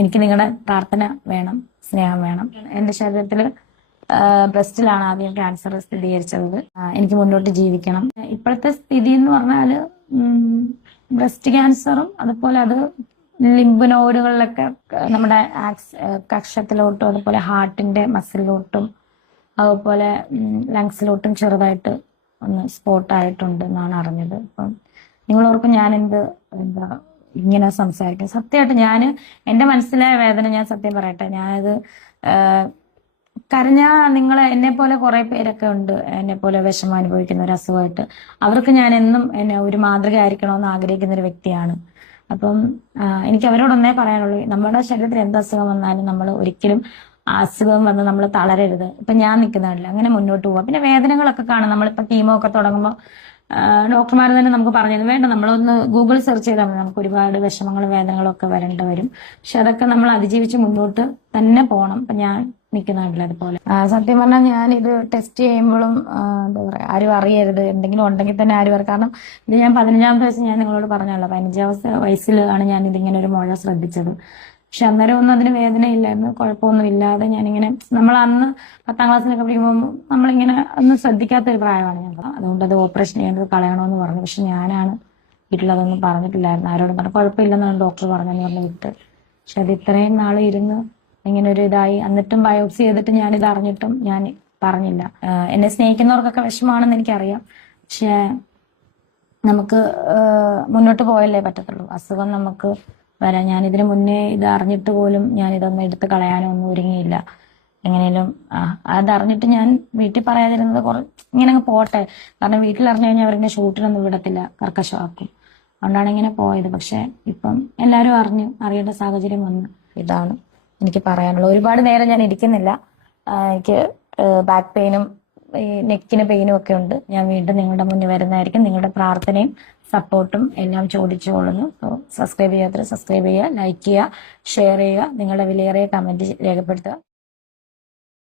എനിക്ക് നിങ്ങളുടെ പ്രാർത്ഥന വേണം, സ്നേഹം വേണം. എന്റെ ശരീരത്തിൽ ബ്രസ്റ്റിലാണ് ആദ്യം ക്യാൻസർ സ്ഥിരീകരിച്ചത്. എനിക്ക് മുന്നോട്ട് ജീവിക്കണം. ഇപ്പോഴത്തെ സ്ഥിതി എന്ന് പറഞ്ഞാല് ബ്രസ്റ്റ് ക്യാൻസറും അതുപോലെ അത് ലിംബ് നോഡുകളിലൊക്കെ നമ്മുടെ കക്ഷത്തിലോട്ടും അതുപോലെ ഹാർട്ടിന്റെ മസിലിലോട്ടും അതുപോലെ ലങ്സിലോട്ടും ചെറുതായിട്ട് ഒന്ന് സ്പോട്ട് ആയിട്ടുണ്ട് എന്നാണ് അറിഞ്ഞത്. അപ്പം നിങ്ങളോർക്കും ഞാൻ എന്താ ഇങ്ങനെ സംസാരിക്കും. സത്യമായിട്ട് ഞാൻ എന്റെ മനസ്സിലെ വേദന ഞാൻ സത്യം പറയട്ടെ. ഞാനത് കരഞ്ഞാ എന്നെ പോലെ കുറെ പേരൊക്കെ ഉണ്ട്, എന്നെ പോലെ വിഷമം അനുഭവിക്കുന്ന ഒരു അസുഖമായിട്ട്. അവർക്ക് ഞാൻ എന്നും എന്നെ ഒരു മാതൃക ആയിരിക്കണമെന്ന് ആഗ്രഹിക്കുന്ന ഒരു വ്യക്തിയാണ്. അപ്പം എനിക്ക് അവരോടൊന്നേ പറയാനുള്ളൂ, നമ്മുടെ ശരീരത്തിൽ എന്ത് അസുഖം വന്നാലും നമ്മൾ ഒരിക്കലും അസുഖം വന്ന് നമ്മൾ തളരരുത്. ഇപ്പൊ ഞാൻ നിൽക്കുന്നില്ല, അങ്ങനെ മുന്നോട്ട് പോവാം. പിന്നെ വേദനകളൊക്കെ കാണും. നമ്മളിപ്പോ കീമോ ഒക്കെ തുടങ്ങുമ്പോൾ ഡോക്ടർമാർ തന്നെ നമുക്ക് പറഞ്ഞത് വേണ്ട, നമ്മളൊന്ന് ഗൂഗിൾ സെർച്ച് ചെയ്താൽ മതി, നമുക്ക് ഒരുപാട് വിഷമങ്ങളും വേദനകളും ഒക്കെ വരേണ്ടി വരും. പക്ഷെ അതൊക്കെ നമ്മൾ അതിജീവിച്ച് മുന്നോട്ട് തന്നെ പോകണം. അപ്പൊ ഞാൻ നിൽക്കുന്നില്ല അതുപോലെ. സത്യം പറഞ്ഞാൽ ഞാൻ ഇത് ടെസ്റ്റ് ചെയ്യുമ്പോഴും എന്താ പറയാ, ആരും അറിയരുത്, എന്തെങ്കിലും ഉണ്ടെങ്കിൽ തന്നെ ആരും അറിയാം. കാരണം ഇത് ഞാൻ 15-ാമത്തെ വയസ്സ് ഞാൻ നിങ്ങളോട് പറഞ്ഞല്ലോ, 15-ാമത്തെ വയസ്സിലാണ് ഞാൻ ഇതിങ്ങനെ ഒരു മുഴ ശ്രദ്ധിച്ചത്. പക്ഷെ അന്നേരം ഒന്നും അതിന് വേദനയില്ലായിരുന്നു, കുഴപ്പമൊന്നും ഇല്ലാതെ ഞാനിങ്ങനെ, നമ്മൾ അന്ന് 10ാം ക്ലാസ്സിലൊക്കെ പഠിക്കുമ്പോൾ നമ്മളിങ്ങനെ ഒന്നും ശ്രദ്ധിക്കാത്തൊരു പ്രായമാണ് ഞങ്ങൾ. അതുകൊണ്ട് അത് ഓപ്പറേഷൻ ചെയ്യേണ്ടത് കളയണമെന്ന് പറഞ്ഞു. പക്ഷെ ഞാനാണ് വീട്ടിലതൊന്നും പറഞ്ഞിട്ടില്ലായിരുന്നു, ആരോടും പറഞ്ഞു. കുഴപ്പമില്ലെന്നാണ് ഡോക്ടർ പറഞ്ഞെന്ന് പറഞ്ഞ് വിട്ട്. പക്ഷെ അത് ഇത്രയും നാൾ ഇരുന്ന് ഇങ്ങനെ ഒരു ഇതായി, എന്നിട്ടും ബയോപ്സി ചെയ്തിട്ട് ഞാനിത് അറിഞ്ഞിട്ടും ഞാൻ പറഞ്ഞില്ല. എന്നെ സ്നേഹിക്കുന്നവർക്കൊക്കെ വിഷമാണെന്ന് എനിക്കറിയാം. പക്ഷെ നമുക്ക് മുന്നോട്ട് പോയല്ലേ പറ്റത്തുള്ളൂ. അസുഖം നമുക്ക് വരാം. ഞാനിതിന് മുന്നേ ഇത് അറിഞ്ഞിട്ട് പോലും ഞാൻ ഇതൊന്നും എടുത്ത് കളയാനോ ഒന്നും ഒരുങ്ങിയില്ല. എങ്ങനെയും അതറിഞ്ഞിട്ട് ഞാൻ വീട്ടിൽ പറയാതിരുന്നത് ഇങ്ങനെ അങ്ങ് പോട്ടെ. കാരണം വീട്ടിൽ അറിഞ്ഞു കഴിഞ്ഞാൽ അവരെന്നെ ഷൂട്ടിനൊന്നും വിടത്തില്ല, കർക്കശമാക്കും. അതുകൊണ്ടാണ് ഇങ്ങനെ പോയത്. പക്ഷെ ഇപ്പം എല്ലാവരും അറിയേണ്ട സാഹചര്യം വന്നു. ഇതാണ് എനിക്ക് പറയാനുള്ളത്. ഒരുപാട് നേരം ഞാൻ ഇരിക്കുന്നില്ല. എനിക്ക് ബാക്ക് പെയിനും ഈ നെക്കിന് പെയിനും ഒക്കെ ഉണ്ട്. ഞാൻ വീണ്ടും നിങ്ങളുടെ മുന്നിൽ വരുന്നതായിരിക്കും. നിങ്ങളുടെ പ്രാർത്ഥനയും സപ്പോർട്ടും എല്ലാം ചോദിച്ചുകൊള്ളുന്നു. സബ്സ്ക്രൈബ് ചെയ്യാത്തവർ സബ്സ്ക്രൈബ് ചെയ്യുക, ലൈക്ക് ചെയ്യുക, ഷെയർ ചെയ്യുക, നിങ്ങളുടെ വിലയേറിയ കമന്റ് രേഖപ്പെടുത്തുക.